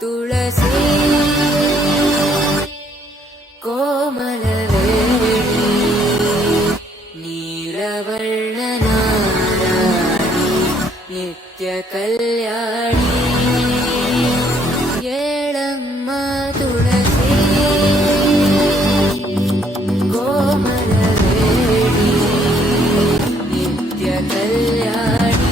ತುಳಸಿ ಕೋಮಲವೇಣಿ ನೀಲವರ್ಣನಾರಾಣಿ ನಿತ್ಯ ಕಲ್ಯಾಣಿ ಏಳಮ್ಮ ತುಳಸಿ ಕೋಮಲವೇಣಿ ನಿತ್ಯ ಕಲ್ಯಾಣಿ.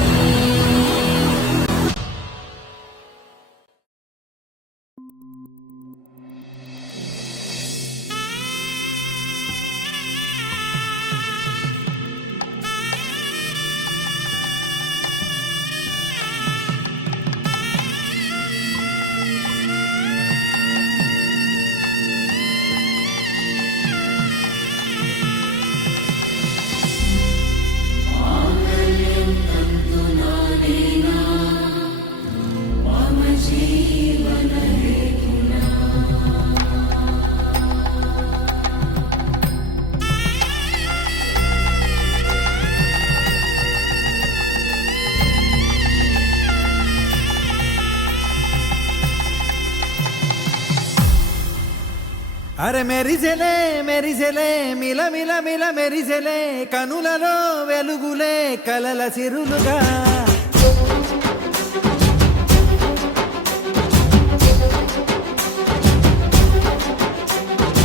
అరే మెరిసెలే మెరిసెలే మిల మిల మిల మెరిసెలే కనులలో వెలుగులే కలల సిరులుగా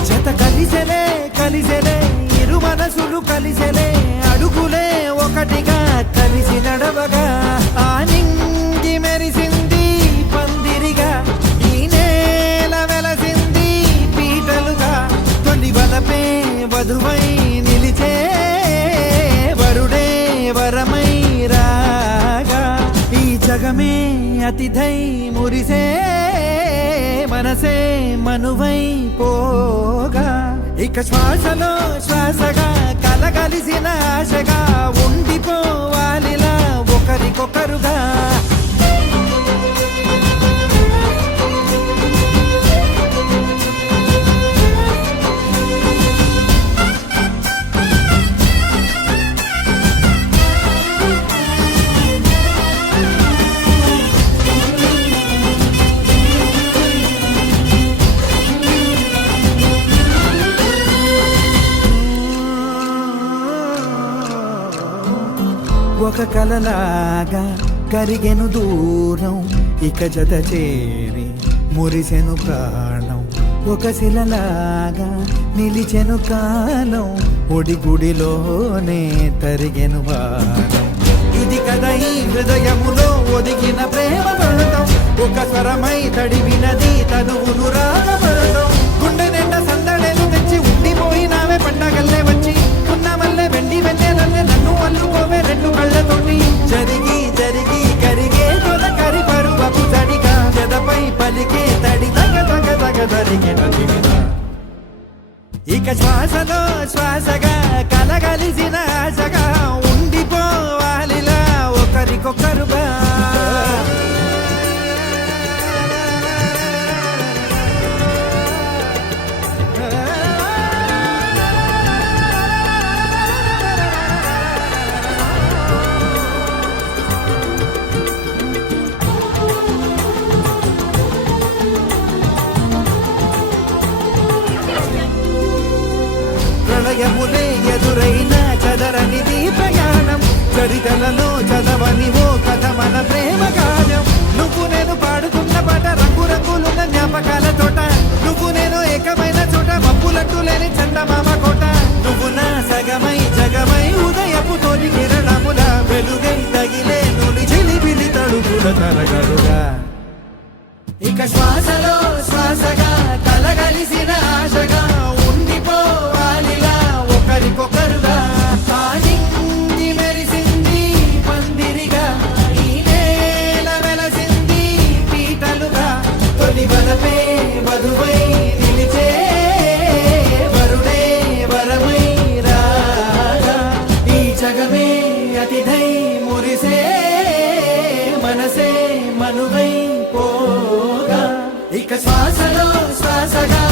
జత కలిసెలే కలిసెలే ఇరు మనసులు కలిసెలే అడుగులే ఒకటిగా కలిసి నడవగా ఆ నింగి మెరిసింది పందిరిగా ఈ నేల వెలసింది పీటలుగా తొలి వలపే వధువై నిలిచే వరుడే వరమై రాగా ఈ జగమే అతిథై మురిసే మనసే మనువై పోగా ఇక శ్వాసలో శ్వాసగా కలగలిసిన ఆశగా ఉండిపోవాలిలా ఒకరికొకరుగా. ఒక కలలాగా కరిగెను దూరం ఇక జత చేరి మురిసెను ప్రాణం ఒక శిలలాగా నిలిచెను కాలం ఒడిగుడిలోనే తరిగెను వారం ఇది కదా ఈ హృదయములో ఒదిగిన ప్రేమ పడతాం ఒక స్వరమై తడివినది తనువును రాగపడతాం గుండె నిండా సందడేలు తెచ్చి ఉండిపోయినావే పండగల్లే వచ్చి ఉన్నమల్లే వెండి వెన్నెలల్లే నన్ను అల్లుకోవే రెండు కళ్ళతోటి జరిగి జరిగి కరిగే తొల కరి పరువపు తడిగా జదపై పలికే తడి తగ తగ తగ తరిగిన దివిన ఇక శ్వాసలో శ్వాసగా కలగలిసిన ఆశగా ఉండిపోవాలిలా ఒకరికొకరుగా. ప్రళయములే ఎదురైన చదరనిది ప్రయాణం చరితలలో చదవని ఓ కథ మన ప్రేమ గానం నువ్వు నేను పాడుకున్న పాట రంగు రంగులున్న జ్ఞాపకాల తోట నువ్వు నేను ఏకమైన చోట మబ్బులట్టు లేని చందమామ కోట నువ్వు నా సగమై జగమై ఉదయపు తోలి కిరణముల వెలుగై తగిలే నులి చిలిపిలి తడుగుల తరగలుగా ఇక శ్వాసలో శ్వాసగా కలగలిసిన ఆశగా ఉండిపోవాలిలా ఒకరికొకరుగా ఆ నింగి మెరిసింది పందిరిగా ఈ నేల వెలసింది పీటలుగా తొలి వలపే వధువై నిలిచే వరుడే వరమై రాగా ఈ జగమే అతిథై మురిసే మనసే మనువై పోగా ఇక శ్వాసలో శ్వాసగా